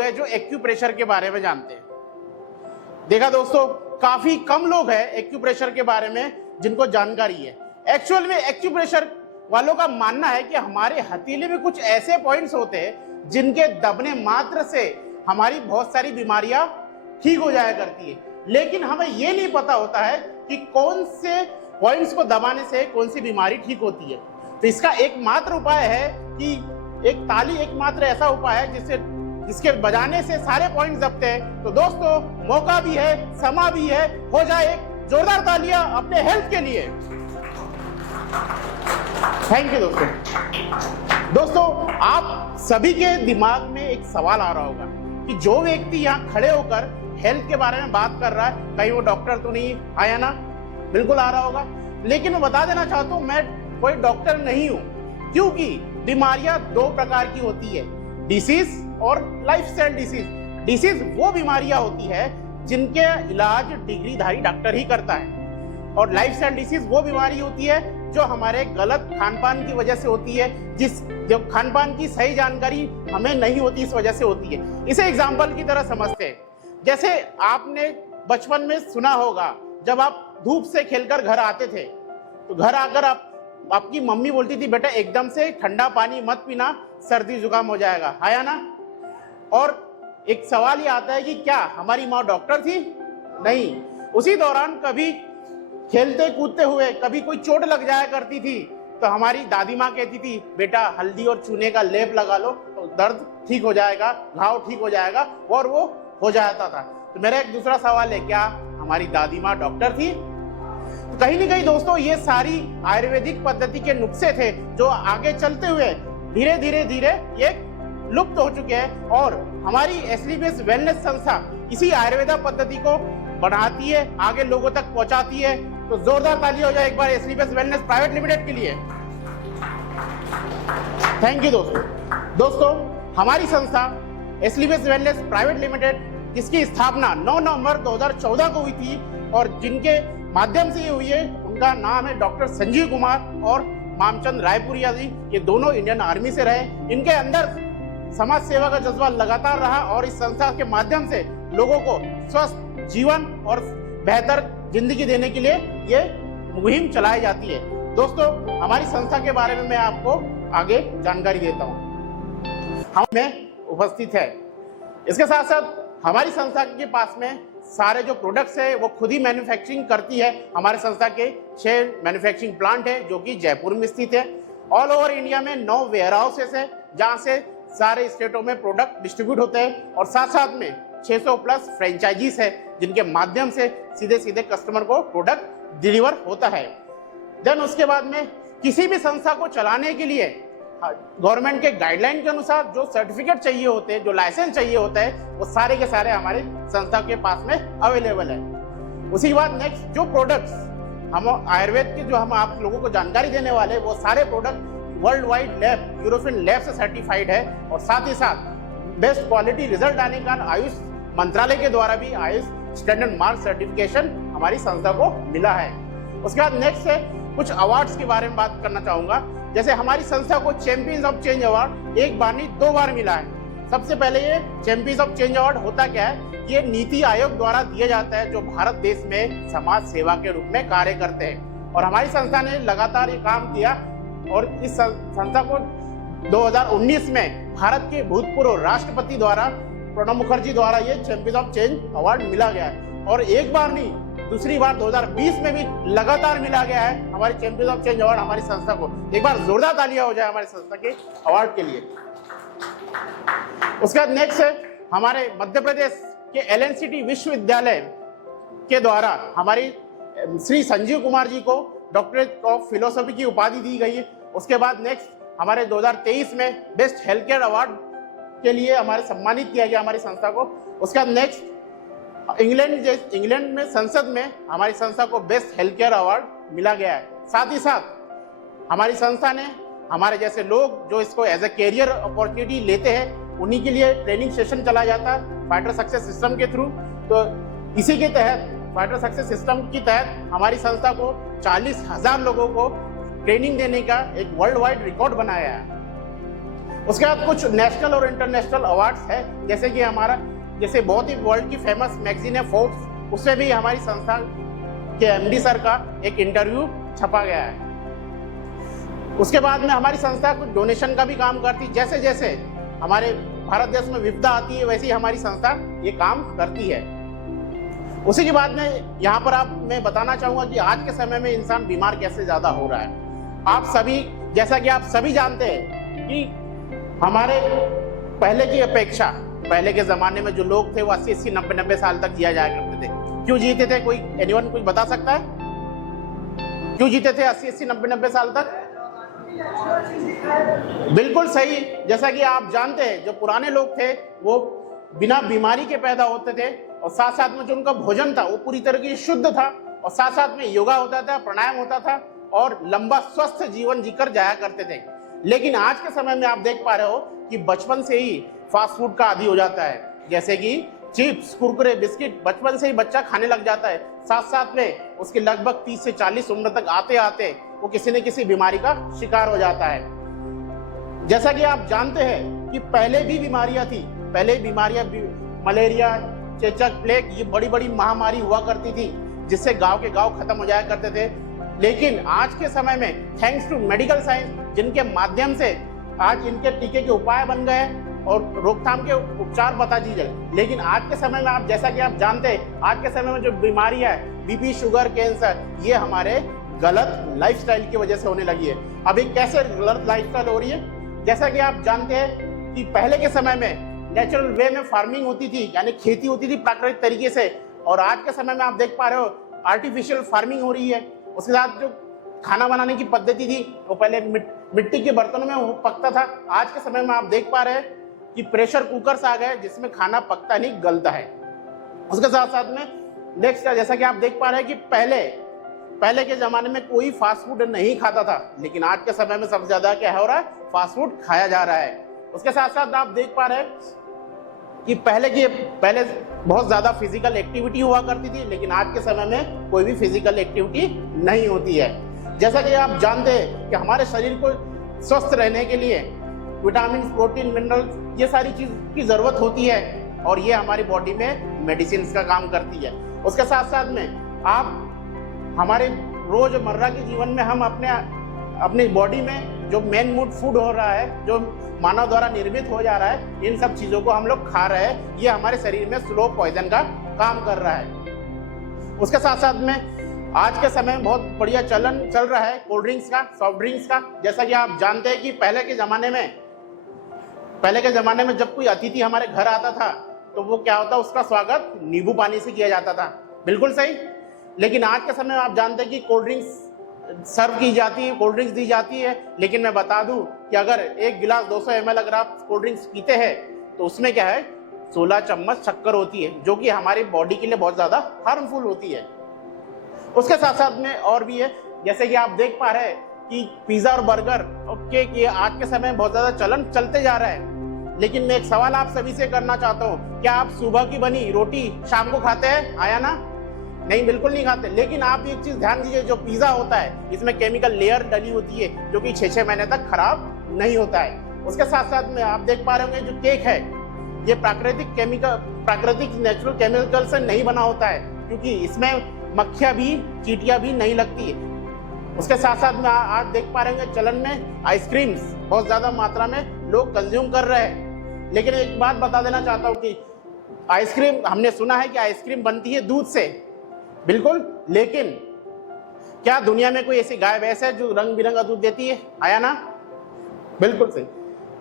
लोग हैं जो एक्यूप्रेशर के बारे में जानते हैं। देखा दोस्तों, काफी कम लोग हैं एक्यूप्रेशर के बारे में जिनको जानकारी है। एक्चुअल में एक्यूप्रेशर वालों का मानना है कि हमारे हथेली में कुछ ऐसे पॉइंट्स होते हैं जिनके दबने मात्र से हमारी बहुत सारी बीमारियां ठीक हो जाया करती है, लेकिन हमें ये नहीं पता होता है कि कौन से पॉइंट्स को दबाने से कौन सी बीमारी ठीक होती है। तो इसका एकमात्र उपाय है कि एक ताली एकमात्र ऐसा उपाय है जिसके बजाने से सारे पॉइंट्स दबते हैं। तो दोस्तों, मौका भी है, समा भी है, हो जाए एक जोरदार तालियां अपने हेल्थ के लिए। थैंक यू दोस्तों, आप सभी के दिमाग में एक सवाल आ रहा होगा कि जो व्यक्ति यहाँ खड़े होकर हेल्थ के बारे में बात कर रहा है, कहीं वो डॉक्टर तो नहीं आया ना? बिल्कुल आ रहा होगा, लेकिन मैं बता देना चाहता हूँ मैं कोई डॉक्टर नहीं हूँ, क्योंकि बीमारियां दो प्रकार की होती है, डिसीज और लाइफस्टाइल डिसीज। डिसीज वो बीमारियां होती है जिनके इलाज डिग्रीधारी डॉक्टर ही करता है, और लाइफस्टाइल डिसीज वो बीमारी होती है जो हमारे गलत खानपान की वजह से होती है, जो खानपान की सही जानकारी हमें नहीं होती, इस वजह से होती है। इसे एग्जाम्पल की तरह समझते हैं। जैसे आपने बचपन में सुना होगा, जब आप धूप से खेलकर घर आते थे तो घर आकर आपकी मम्मी बोलती थी, बेटा एकदम से ठंडा पानी मत पीना, सर्दी जुकाम हो जाएगा, आया ना? और एक सवाल ये आता है कि क्या हमारी माँ डॉक्टर थी? नहीं। उसी दौरान कभी खेलते कूदते हुए कभी कोई चोट लग जाया करती थी तो हमारी दादी माँ कहती थी, बेटा हल्दी और चूने का लेप लगा लो तो दर्द ठीक हो जाएगा, घाव ठीक हो जाएगा, और वो हो जाता था। तो मेरा एक दूसरा सवाल है, क्या हमारी दादी माँ डॉक्टर थी? तो कहीं ना कहीं दोस्तों, ये सारी आयुर्वेदिक पद्धति के नुस्खे थे जो आगे चलते हुए धीरे धीरे ये लुप्त हो चुके हैं, और हमारी एसलीबीएस वेलनेस संस्था इसी आयुर्वेदा पद्धति को बढ़ाती है, आगे लोगों तक पहुंचाती है। तो जोरदार ताली हो जाए एक बार एसलीबीएस वेलनेस प्राइवेट लिमिटेड के लिए। थैंक यू दोस्तों, हमारी संस्था एसलीबीएस वेलनेस प्राइवेट लिमिटेड, जिसकी स्थापना 9 नवंबर 2014 को हुई थी और जिनके माध्यम से ये हुई है, उनका नाम है डॉक्टर संजीव कुमार और मामचंद रायपुरिया जी। ये दोनों इंडियन आर्मी से रहे। इनके अंदर समाज सेवा का जज्बा लगातार रहा और इस संस्था के माध्यम से लोगों को स्वस्थ जीवन और बेहतर जिंदगी देने के लिए ये मुहिम चलाई जाती है। दोस्तों, हमारी संस्था के बारे में मैं आपको आगे जानकारी देता हूँ। हम में उपस्थित है। इसके साथ साथ हमारी संस्था के पास में सारे जो प्रोडक्ट्स है वो खुद ही मैन्युफैक्चरिंग करती है। हमारे संस्था के 6 मैन्युफैक्चरिंग प्लांट है जो कि जयपुर में स्थित है। ऑल ओवर इंडिया में 9 वेयर हाउसेस है जहाँ से सारे स्टेटों में प्रोडक्ट डिस्ट्रीब्यूट होते हैं, और साथ साथ में 600 प्लस फ्रेंचाइजीज है जिनके माध्यम से सीधे कस्टमर को प्रोडक्ट डिलीवर होता है। देन उसके बाद में किसी भी संस्था को चलाने के लिए गवर्नमेंट के गाइडलाइन के अनुसार जो सर्टिफिकेट चाहिए होते हैं, जो लाइसेंस चाहिए होता है, वो सारे के सारे हमारी संस्था के पास में अवेलेबल है। उसी के बाद नेक्स्ट जो प्रोडक्ट्स हम आयुर्वेद के जो हम आप लोगों को जानकारी देने वाले हैं, वो सारे product world wide lab, European lab से सर्टिफाइड है, और साथ ही साथ बेस्ट क्वालिटी रिजल्ट आने का आयुष मंत्रालय के द्वारा भी आयुष स्टैंडर्ड मार्क सर्टिफिकेशन हमारी संस्था को मिला है। उसके बाद नेक्स्ट है कुछ अवार्ड्स के बारे में बात करना चाहूंगा। जैसे हमारी संस्था को चैंपियंस ऑफ चेंज अवार्ड 1 बार नहीं 2 बार मिला है। सबसे पहले ये चैंपियंस ऑफ चेंज अवार्ड होता क्या है, ये नीति आयोग द्वारा दिया जाता है जो भारत देश में समाज सेवा के रूप में कार्य करते हैं, और हमारी संस्था ने लगातार ये काम किया, और इस संस्था को 2019 में भारत के भूतपूर्व राष्ट्रपति द्वारा प्रणब मुखर्जी द्वारा ये चैंपियंस ऑफ चेंज अवार्ड मिला गया है, और एक बार नहीं दूसरी बार 2020 में भी लगातार मिला गया है हमारे चैंपियंस ऑफ चेंज अवार्ड हमारी संस्था को। एक बार जोरदार तालियां हो जाए हमारी संस्था के अवार्ड के लिए। उसके बाद नेक्स्ट है हमारे मध्य प्रदेश के LNCT विश्वविद्यालय के द्वारा हमारी श्री संजीव कुमार जी को डॉक्टरेट ऑफ फिलोसफी की उपाधि दी गई है। उसके बाद नेक्स्ट हमारे 2023 में बेस्ट हेल्थ केयर अवार्ड के लिए हमारे सम्मानित किया गया हमारी संस्था को। उसके बाद नेक्स्ट इंग्लैंड में संसद में हमारी संस्था को बेस्ट हेल्थ केयर अवार्ड मिला गया है। साथ ही साथ हमारी संस्था ने हमारे जैसे लोग जो इसको एज ए कैरियर अपॉर्चुनिटी लेते हैं उन्हीं के लिए ट्रेनिंग सेशन चला जाता है फाइटर सक्सेस सिस्टम के थ्रू। तो इसी के तहत फाइटर सक्सेस सिस्टम के तहत हमारी संस्था को 40,000 लोगों को ट्रेनिंग देने का एक वर्ल्ड वाइड रिकॉर्ड बनाया है। उसके बाद कुछ नेशनल और इंटरनेशनल अवार्ड्स है, जैसे कि हमारा जैसे बहुत ही वर्ल्ड की फेमस मैगजीन है फोर्ब्स, उसमें भी हमारी संस्था के एमडी सर का एक इंटरव्यू छपा गया है। उसके बाद में हमारी संस्था कुछ डोनेशन का भी काम करती है। जैसे जैसे हमारे भारत देश में विपदा आती है वैसे ही हमारी संस्था ये काम करती है। उसी के बाद में यहाँ पर मैं बताना चाहूँगा कि आज के समय में इंसान बीमार कैसे ज़्यादा हो रहा है। आप सभी, जैसा कि आप सभी जानते हैं कि हमारे पहले की अपेक्षा, पहले के ज़माने में जो लोग थे वो 80-80, 90-90 साल तक जिया जाया करते थे। क्यों जीते थे? कोई एनीवन कुछ बता सकता है क्यों जीते थे 80-80, 90-90 साल तक? बिल्कुल सही। जैसा कि आप जानते हैं, जो पुराने लोग थे वो बिना बीमारी के पैदा होते थे, और साथ साथ में जो उनका भोजन था वो पूरी तरह की शुद्ध था, और साथ साथ में योगा होता था, प्राणायाम होता था, और लंबा स्वस्थ जीवन जीकर जाया करते थे। लेकिन आज के समय में आप देख पा रहे हो कि बचपन से ही फास्ट फूड का आदी हो जाता है, जैसे कि चिप्स, कुरकुरे, बिस्किट बचपन से ही बच्चा खाने लग जाता है। साथ साथ में उसके लगभग 30 से 40 उम्र तक आते आते वो किसी न किसी बीमारी का शिकार हो जाता है। जैसा कि आप जानते हैं कि पहले भी बीमारियां थी, पहले बीमारियां मलेरिया, चेचक, प्लेग, ये बड़ी बड़ी महामारी हुआ करती थी जिससे गांव के गांव खत्म हो जाया करते थे। लेकिन आज के समय में थैंक्स टू मेडिकल साइंस, जिनके माध्यम से आज इनके टीके के उपाय बन गए और रोकथाम के उपचार बता दी जाए। लेकिन आज के समय में आप, जैसा कि आप जानते हैं, आज के समय में जो बीमारियां है, बीपी, शुगर, कैंसर, ये हमारे गलत लाइफस्टाइल की वजह से होने लगी है। अब ये कैसे गलत लाइफस्टाइल हो रही है? जैसा कि आप जानते हैं कि पहले के समय में नेचुरल वे में फार्मिंग होती थी, यानी खेती होती थी प्राकृतिक तरीके से, और आज के समय में आप देख पा रहे हो आर्टिफिशियल फार्मिंग हो रही है। उसके साथ जो खाना बनाने की पद्धति थी वो पहले मिट्टी के बर्तनों में वो पकता था। आज के समय में आप देख पा रहे हैं कि प्रेशर कुकर्स आ गए जिसमें खाना पकता नहीं, गलता है। उसके साथ साथ में नेक्स्ट, जैसा कि आप देख पा रहे हैं कि पहले के जमाने में कोई फास्ट फूड नहीं खाता था, लेकिन आज के समय में सबसे ज्यादा क्या हो रहा है? फास्ट फूड खाया जा रहा है। उसके साथ साथ आप देख पा रहे हैं कि पहले बहुत ज्यादा फिजिकल एक्टिविटी हुआ करती थी, लेकिन आज के समय में कोई भी फिजिकल एक्टिविटी नहीं होती है। जैसा कि आप जानते हैं कि हमारे शरीर को स्वस्थ रहने के लिए विटामिन, प्रोटीन, मिनरल, ये सारी चीज की जरूरत होती है, और ये हमारी बॉडी में मेडिसिन का काम करती है। उसके साथ साथ में आप हमारे रोजमर्रा के जीवन में हम अपनी बॉडी में जो मेन मूड फूड हो रहा है, जो मानव द्वारा निर्मित हो जा रहा है, इन सब चीजों को हम लोग खा रहे हैं, ये हमारे शरीर में स्लो पॉइजन का काम कर रहा है। उसके साथ साथ में आज के समय में बहुत बढ़िया चलन चल रहा है कोल्ड ड्रिंक्स का, सॉफ्ट ड्रिंक्स का। जैसा कि आप जानते हैं कि पहले के जमाने में जब कोई अतिथि हमारे घर आता था तो वो क्या होता, उसका स्वागत नींबू पानी से किया जाता था। बिल्कुल सही। लेकिन आज के समय में आप जानते हैं कि कोल्ड ड्रिंक्स सर्व की जाती है, कोल्ड ड्रिंक्स दी जाती है। लेकिन मैं बता दूं कि अगर एक गिलास 200 ml अगर आप कोल्ड ड्रिंक्स पीते हैं तो उसमें क्या है, 16 चम्मच शक्कर होती है, जो कि हमारी बॉडी के लिए बहुत ज्यादा हार्मफुल होती है। उसके साथ साथ में और भी है, जैसे कि आप देख पा रहे हैं कि पिज्जा और बर्गर और केक, ये आज के समय में बहुत ज्यादा चलन चलते जा रहा है। लेकिन मैं एक सवाल आप सभी से करना चाहता हूँ, क्या आप सुबह की बनी रोटी शाम को खाते हैं? आया ना? नहीं, बिल्कुल नहीं खाते। लेकिन आप एक चीज ध्यान दीजिए, जो पिज्जा होता है इसमें केमिकल लेयर डली होती है जो कि 6-6 महीने तक खराब नहीं होता है। उसके साथ साथ में आप देख पा रहे होंगे जो केक है ये प्राकृतिक नेचुरल केमिकल से नहीं बना होता है, क्योंकि इसमें मक्खियां भी, चींटियां भी नहीं लगती है। उसके साथ साथ में आज देख पा रहे हैं चलन में आइसक्रीम्स बहुत ज्यादा मात्रा में लोग कंज्यूम कर रहे हैं। लेकिन एक बात बता देना चाहता हूँ कि आइसक्रीम, हमने सुना है कि आइसक्रीम बनती है दूध से, बिल्कुल, लेकिन क्या दुनिया में कोई ऐसी गाय भैंस है जो रंग बिरंगा दूध देती है? आया ना? बिल्कुल सही।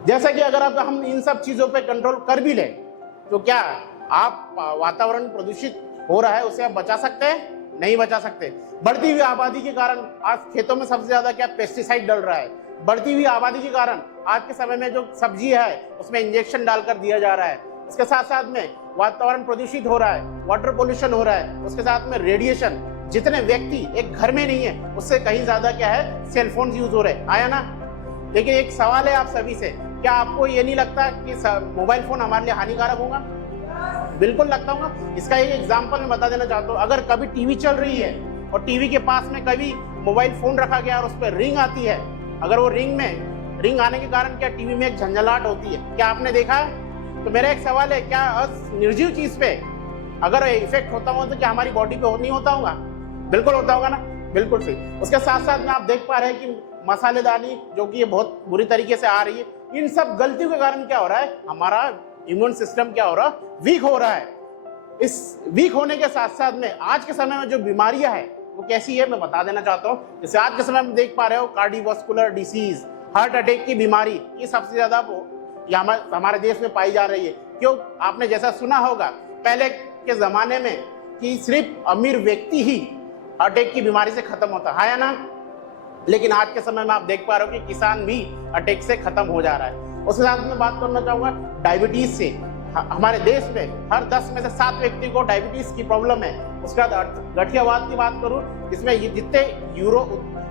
जैसा कि अगर हम इन सब चीजों पे कंट्रोल कर भी लें तो क्या आप वातावरण प्रदूषित हो रहा है उसे आप बचा सकते हैं? नहीं बचा सकते। बढ़ती हुई आबादी के कारण आज खेतों में सबसे ज्यादा क्या पेस्टिसाइड डल रहा है। बढ़ती हुई आबादी के कारण आज के समय में जो सब्जी है उसमें इंजेक्शन डालकर दिया जा रहा है। उसके साथ साथ में वातावरण प्रदूषित हो रहा है, वाटर पोल्यूशन हो रहा है। उसके साथ में रेडिएशन, जितने व्यक्ति एक घर में नहीं है उससे कहीं ज्यादा क्या है, सेलफोन यूज हो रहे हैं। आया ना? लेकिन एक सवाल है आप सभी से, क्या आपको ये नहीं लगता कि मोबाइल फोन हमारे लिए हानिकारक होगा? बिल्कुल लगता होगा। इसका एक एग्जांपल मैं बता देना चाहता हूँ। अगर कभी टीवी चल रही है और टीवी के पास में कभी मोबाइल फोन रखा गया और उस पर रिंग आती है, अगर वो रिंग में रिंग आने के कारण क्या टीवी में एक झंझलाहट होती है, क्या आपने देखा है? तो मेरा एक सवाल है, क्या निर्जीव चीज पे अगर इफेक्ट होता हो तो क्या हमारी बॉडी पे नहीं होता होगा? बिल्कुल होता होगा ना, बिल्कुल सही। उसके साथ साथ में आप देख पा रहे हैं कि मसालेदानी जो कि ये बहुत बुरी तरीके से आ रही है, इन सब गलतियों के कारण क्या हो रहा है, हमारा इम्यून सिस्टम क्या हो रहा है, वीक हो रहा है। इस वीक होने के साथ साथ में आज के समय में जो बीमारियां हैं वो कैसी है मैं बता देना चाहता हूँ। जैसे आज के समय में देख पा रहे हो कार्डियोवास्कुलर डिसीज, हार्ट अटैक की बीमारी, ये सबसे ज्यादा हमारे देश में पाई जा रही है। क्यों? आपने जैसा सुना होगा पहले के जमाने में कि सिर्फ अमीर व्यक्ति ही अटैक की बीमारी से खत्म होता है या ना, लेकिन आज के समय में आप देख पा रहे हो कि किसान भी अटैक से खत्म हो जा रहा है। उसके साथ में बात करना चाहूंगा डायबिटीज से। हमारे देश में हर 10 में से 7 व्यक्ति को डायबिटीज की प्रॉब्लम है। उसके बाद गठियावाद की बात करूं, जिसमें जितने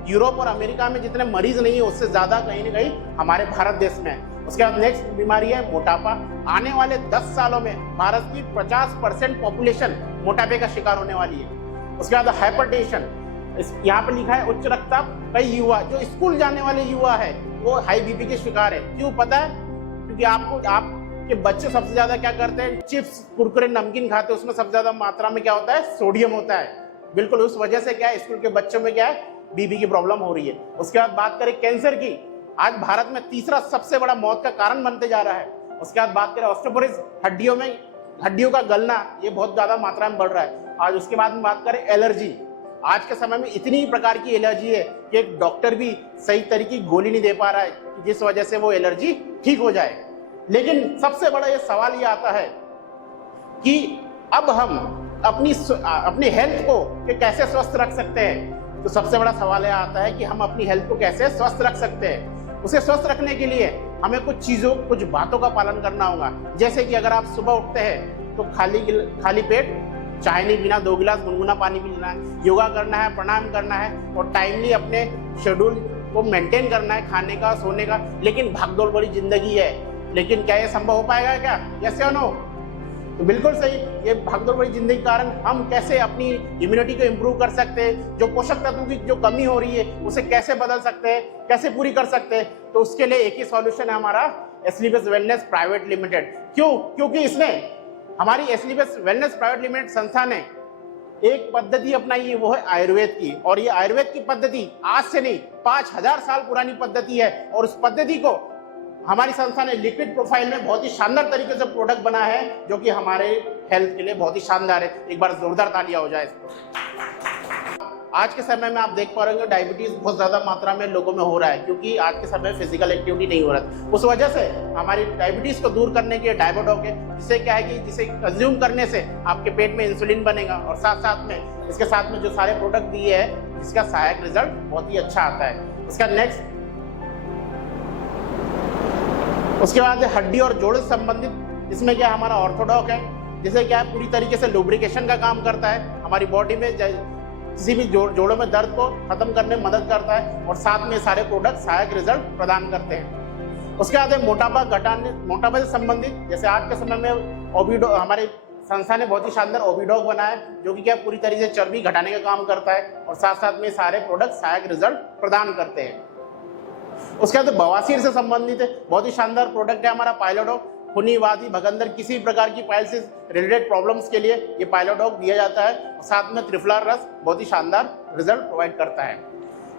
यूरोप और अमेरिका में जितने मरीज नहीं है उससे ज्यादा कहीं ना कहीं हमारे भारत देश में है। उसके बाद नेक्स्ट बीमारी है मोटापा। आने वाले 10 सालों में भारत की 50% पॉपुलेशन मोटापे का शिकार होने वाली है। उसके बाद हाइपरटेंशन, यहाँ पे लिखा है उच्च रक्तचाप। कई युवा जो स्कूल जाने वाले युवा है वो हाई बीपी के शिकार है। क्यों पता है? क्योंकि आपके बच्चे सबसे ज्यादा क्या करते हैं, चिप्स कुरकुरे नमकीन खाते हैं, उसमें सबसे ज्यादा मात्रा में क्या होता है, सोडियम होता है। बिल्कुल उस वजह से क्या है, स्कूल के बच्चों में क्या है, बीपी की प्रॉब्लम हो रही है। उसके बाद बात करें कैंसर की, आज भारत में तीसरा सबसे बड़ा मौत का कारण बनते जा रहा है। उसके बाद बात करें ऑस्टियोपोरोसिस, हड्डियों का गलना, ये बहुत ज्यादा मात्रा में बढ़ रहा है। आज उसके बाद में बात करें एलर्जी, आज के समय में इतनी प्रकार की एलर्जी है कि एक डॉक्टर भी सही तरीके की गोली नहीं दे पा रहा है जिस वजह से वो एलर्जी ठीक हो जाए। लेकिन सबसे बड़ा ये सवाल ये आता है कि अब हम अपनी हेल्थ को कैसे स्वस्थ रख सकते हैं। तो सबसे बड़ा सवाल यह आता है कि हम अपनी हेल्थ को कैसे स्वस्थ रख सकते हैं। उसे स्वस्थ रखने के लिए हमें कुछ बातों का पालन करना होगा। जैसे कि अगर आप सुबह उठते हैं तो खाली पेट चाय नहीं पीना, 2 गिलास गुनगुना पानी पीना है, योगा करना है, प्राणायाम करना है और टाइमली अपने शेड्यूल को मेंटेन करना है, खाने का, सोने का। लेकिन भागदौड़ भरी जिंदगी है, लेकिन क्या ये संभव हो पाएगा क्या? यस या नो? तो बिल्कुल सही। ये भागदौड़ भरी जिंदगी के कारण हम कैसे अपनी इम्यूनिटी को इम्प्रूव कर सकते हैं, जो पोषक तत्वों की जो कमी हो रही है उसे कैसे बदल सकते हैं, कैसे पूरी कर सकते हैं। तो उसके लिए एक ही सॉल्यूशन है हमारा एस्लीपियस वेलनेस प्राइवेट लिमिटेड। क्यों? क्योंकि इसने हमारी एस्लीपियस वेलनेस प्राइवेट लिमिटेड संस्था ने एक पद्धति अपनाई है, वो है आयुर्वेद की। और ये आयुर्वेद की पद्धति आज से नहीं 5000 साल पुरानी पद्धति है। और उस पद्धति को हमारी संस्था ने लिक्विड प्रोफाइल में बहुत ही शानदार तरीके से प्रोडक्ट बनाया है, जो कि हमारे हेल्थ के लिए बहुत ही शानदार है। एक बार जोरदार तालियां हो जाए इसको। आज के समय में आप देख पा रहे हो डायबिटीज बहुत ज्यादा मात्रा में लोगों में हो रहा है, क्योंकि आज के समय में फिजिकल एक्टिविटी नहीं हो रहा है। उस वजह से हमारी डायबिटीज को दूर करने के लिए डायबोडॉक है, जिससे क्या है कि जिसे कंज्यूम करने से आपके पेट में इंसुलिन बनेगा और साथ साथ में इसके साथ में जो सारे प्रोडक्ट दिए हैं इसका सहायक रिजल्ट बहुत ही अच्छा आता है। उसका नेक्स्ट उसके बाद हड्डी और जोड़ से संबंधित, इसमें क्या हमारा ऑर्थोडॉक है, जिसे क्या है पूरी तरीके से लुब्रिकेशन का काम करता है, हमारी बॉडी में किसी भी जोड़ों में दर्द को खत्म करने में मदद करता है और साथ में सारे प्रोडक्ट सहायक रिजल्ट प्रदान करते हैं। उसके बाद मोटापा से संबंधित, जैसे आज के समय में ओबिडो, हमारे संस्था ने बहुत ही शानदार ओबिडॉग बनाया है, जो कि क्या पूरी तरीके से चर्बी घटाने का काम करता है और साथ साथ में सारे प्रोडक्ट सहायक रिजल्ट प्रदान करते हैं। उसके बाद बवासीर से संबंधित है, बहुत ही शानदार प्रोडक्ट है हमारा पाइलोडॉग। खूनी, वादी, भगंदर, किसी भी प्रकार की पाइल से रिलेटेड प्रॉब्लम्स के लिए ये पाइलोडॉग दिया जाता है और साथ में त्रिफला रस बहुत ही शानदार रिजल्ट प्रोवाइड करता है।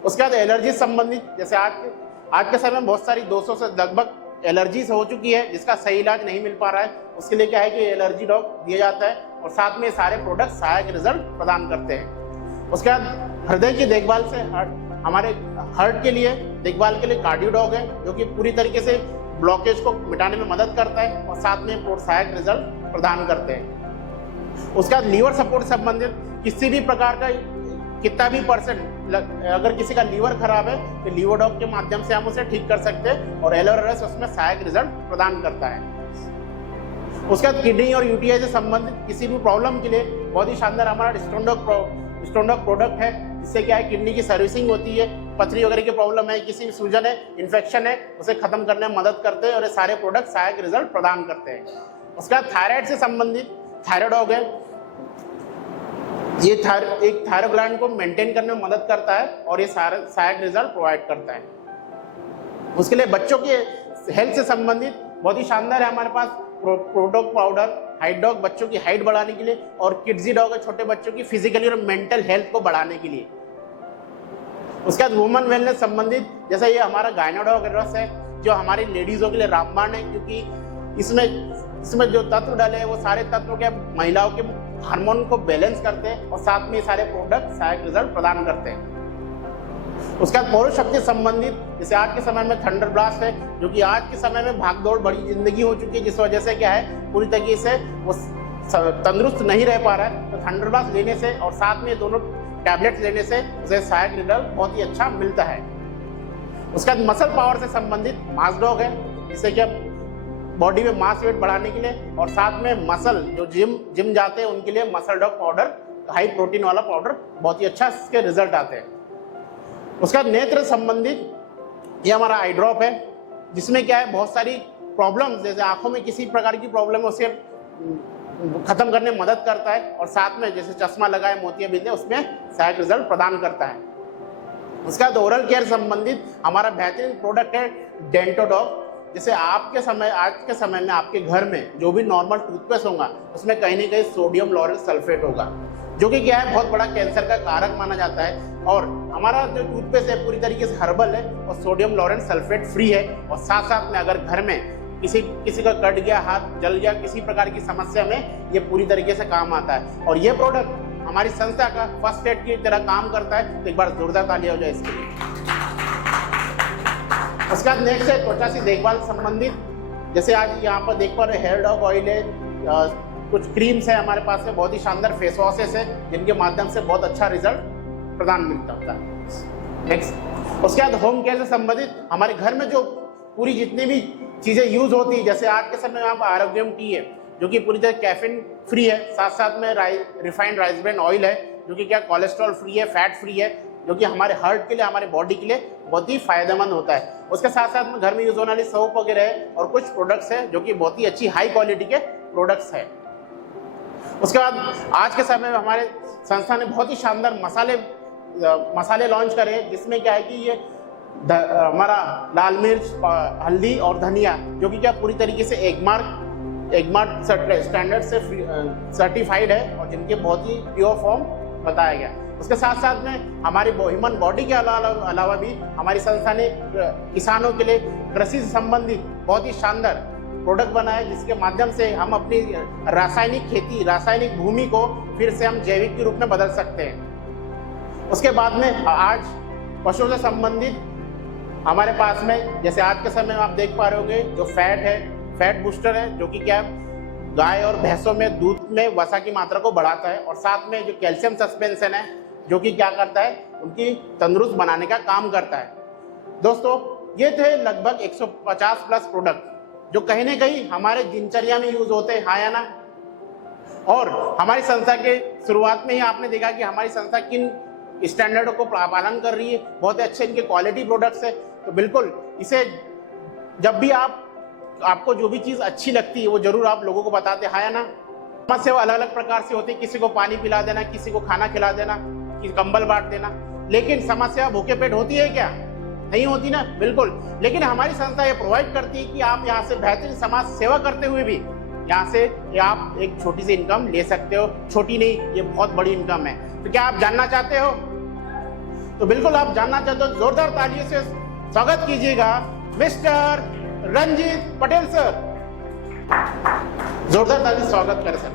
उसके बाद एलर्जी संबंधित, जैसे आज के समय में बहुत सारी 200 से लगभग एलर्जीज हो चुकी है, जिसका सही इलाज नहीं मिल पा रहा है। उसके लिए क्या है कि एलर्जी डॉग दिया जाता है और साथ में सारे प्रोडक्ट सहायक रिजल्ट प्रदान करते हैं। उसके बाद हृदय की देखभाल से हमारे हार्ट के लिए देखभाल के लिए कार्डियोडॉग है, जो कि पूरी तरीके से ब्लॉकेज को मिटाने में मदद करता है और साथ में प्रोत्साहक रिजल्ट प्रदान करते हैं। उसके बाद लीवर सपोर्ट संबंधित किसी भी प्रकार का कितना भी % अगर किसी का लीवर खराब है तो लीवरडॉग के माध्यम से हम उसे ठीक कर सकते हैं और एलोवेरा रस उसमें सहायक रिजल्ट प्रदान करता है। उसके बाद किडनी और यूटीआई से संबंधित किसी भी प्रॉब्लम के लिए बहुत ही शानदार हमारा स्टोनडॉग प्रोडक्ट है, जिससे क्या है किडनी की सर्विसिंग होती है, पथरी वगैरह की प्रॉब्लम है, किसी भी सूजन है, इन्फेक्शन है, उसे खत्म करने में मदद करते हैं और ये सारे प्रोडक्ट सहायक रिजल्ट प्रदान करते हैं। उसके बाद थायराइड से संबंधित थायराइडॉग है, ये एक थायरोग्लैंड को मेंटेन करने में मदद करता है और ये सहायक रिजल्ट प्रोवाइड करता है। उसके लिए बच्चों के हेल्थ से संबंधित बहुत ही शानदार है हमारे पास प्रोडॉग पाउडर, हाइट डॉग बच्चों की हाइट बढ़ाने के लिए, और किड्जी डॉग है छोटे बच्चों की फिजिकली और मेंटल हेल्थ को बढ़ाने के लिए। उसके बाद वुमेन वेलनेस संबंधित जैसा ये हमारा गायनोडॉग रस है जो हमारी लेडीजों के लिए रामबाण है, क्योंकि इसमें जो तत्व डाले हैं वो सारे तत्व के महिलाओं के हार्मोन को बैलेंस करते हैं और साथ में ये सारे प्रोडक्ट सहायक रिजल्ट प्रदान करते हैं। उसके बाद पौरुष शक्ति संबंधित जैसे आज के समय में थंडर ब्लास्ट है, जो कि आज के समय में भागदौड़ बड़ी जिंदगी हो चुकी है, जिस वजह से क्या है पूरी तरीके से वो तंदुरुस्त नहीं रह पा रहा है। तो थंडर ब्लास्ट लेने से और साथ में दोनों टैबलेट्स लेने से उसे सहायक रिजल्ट बहुत ही अच्छा मिलता है। उसके बाद मसल पावर से संबंधित मास डॉग है, जिससे कि बॉडी में मास वेट बढ़ाने के लिए और साथ में मसल जो जिम जाते हैं उनके लिए muscle dog powder, high protein वाला पाउडर बहुत ही अच्छा इसके रिजल्ट आते हैं। उसके बाद नेत्र संबंधित ये हमारा आई ड्रॉप है, जिसमें क्या है बहुत सारी प्रॉब्लम्स जैसे आंखों में किसी प्रकार की प्रॉब्लम है उसे खत्म करने में मदद करता है, और साथ में जैसे चश्मा लगाए मोतियाबिंद बिंदे उसमें सहायक रिजल्ट प्रदान करता है। उसके बाद ओरल केयर संबंधित हमारा बेहतरीन प्रोडक्ट है डेंटोडॉग। जैसे आज के समय में आपके घर में जो भी नॉर्मल टूथपेस्ट होगा उसमें कहीं ना कहीं सोडियम लॉरेल सल्फेट होगा, जो कि क्या है बहुत बड़ा कैंसर का कारक माना जाता है। और हमारा जो टूथपेस्ट है पूरी तरीके से हर्बल है और सोडियम लॉरेल सल्फेट फ्री है, और साथ साथ में अगर घर में किसी का कट गया, हाथ जल गया, किसी प्रकार की समस्या में ये पूरी तरीके से काम आता है। और ये प्रोडक्ट हमारी संस्था का फर्स्ट एड की तरह काम करता है, तो एक बार जोरदार तालियां हो जाए इसके लिए। उसके बाद नेक्स्ट है त्वचा से देखभाल संबंधित, जैसे आज यहाँ पर देख पा रहे हेयर डॉग ऑयल है, कुछ क्रीम्स है हमारे पास में, बहुत ही शानदार फेस वॉशेस है जिनके माध्यम से बहुत अच्छा रिजल्ट प्रदान मिलता होता है। नेक्स्ट उसके बाद होम केयर से संबंधित हमारे घर में जो पूरी जितनी भी चीज़ें यूज होती है, जैसे आज के समय में यहाँ पर आरोग्यम टी है जो कि पूरी तरह कैफीन फ्री है, साथ साथ में रिफाइंड राइस ब्रान ऑयल है जो कि क्या कोलेस्ट्रॉल फ्री है, फैट फ्री है, जो कि हमारे हार्ट के लिए, हमारे बॉडी के लिए बहुत ही फायदेमंद होता है। उसके साथ साथ में घर में यूज होने वाली सोप वगैरह है और कुछ प्रोडक्ट्स है जो कि बहुत ही अच्छी हाई क्वालिटी के प्रोडक्ट्स है। उसके बाद आज के समय में हमारे संस्था ने बहुत ही शानदार मसाले लॉन्च करे, जिसमें क्या है कि ये हमारा लाल मिर्च, हल्दी और धनिया जो कि क्या पूरी तरीके से एगमार्क स्टैंडर्ड से सर्टिफाइड है और जिनके बहुत ही प्योर फॉर्म बताया गया। उसके साथ साथ में हमारी ह्यूमन बॉडी के अलावा भी हमारी संस्था ने किसानों के लिए कृषि से संबंधित बहुत ही शानदार प्रोडक्ट बनाए, जिसके माध्यम से हम अपनी रासायनिक भूमि को फिर से हम जैविक के रूप में बदल सकते हैं। उसके बाद में आज पशुओं से संबंधित हमारे पास में जैसे आज के समय में आप देख पा रहे होंगे जो फैट बूस्टर है, जो कि क्या गाय और भैंसों में दूध में वसा की मात्रा को बढ़ाता है, और साथ में जो कैल्शियम सस्पेंशन है जो कि क्या करता है उनकी तंदुरुस्त बनाने का काम करता है। दोस्तों ये थे लगभग 150 प्लस प्रोडक्ट जो कहीं ना कहीं हमारे दिनचर्या में यूज होते हैं, हाँ या ना। और हमारी संस्था के शुरुआत में ही आपने देखा कि हमारी संस्था किन स्टैंडर्डों को पालन कर रही है, बहुत अच्छे इनके क्वालिटी प्रोडक्ट्स है। तो बिल्कुल इसे जब भी आपको जो भी चीज़ अच्छी लगती है वो जरूर आप लोगों को बताते हैं, हाँ या ना। समस्या अलग अलग प्रकार से होती है, किसी को पानी पिला देना, किसी को खाना खिला देना, किसी कंबल बांट देना, लेकिन समस्या भूखे पेट होती है क्या? नहीं होती ना, बिल्कुल। लेकिन हमारी संस्था ये प्रोवाइड करती है कि आप यहाँ से बेहतरीन समाज सेवा करते हुए भी यहाँ से आप एक छोटी सी इनकम ले सकते हो। छोटी नहीं, ये बहुत बड़ी इनकम है। तो क्या आप जानना चाहते हो? तो बिल्कुल आप जानना चाहते हो, जोरदार तालियों से स्वागत कीजिएगा मिस्टर रंजीत पटेल सर। जोरदार ताली स्वागत करें सर।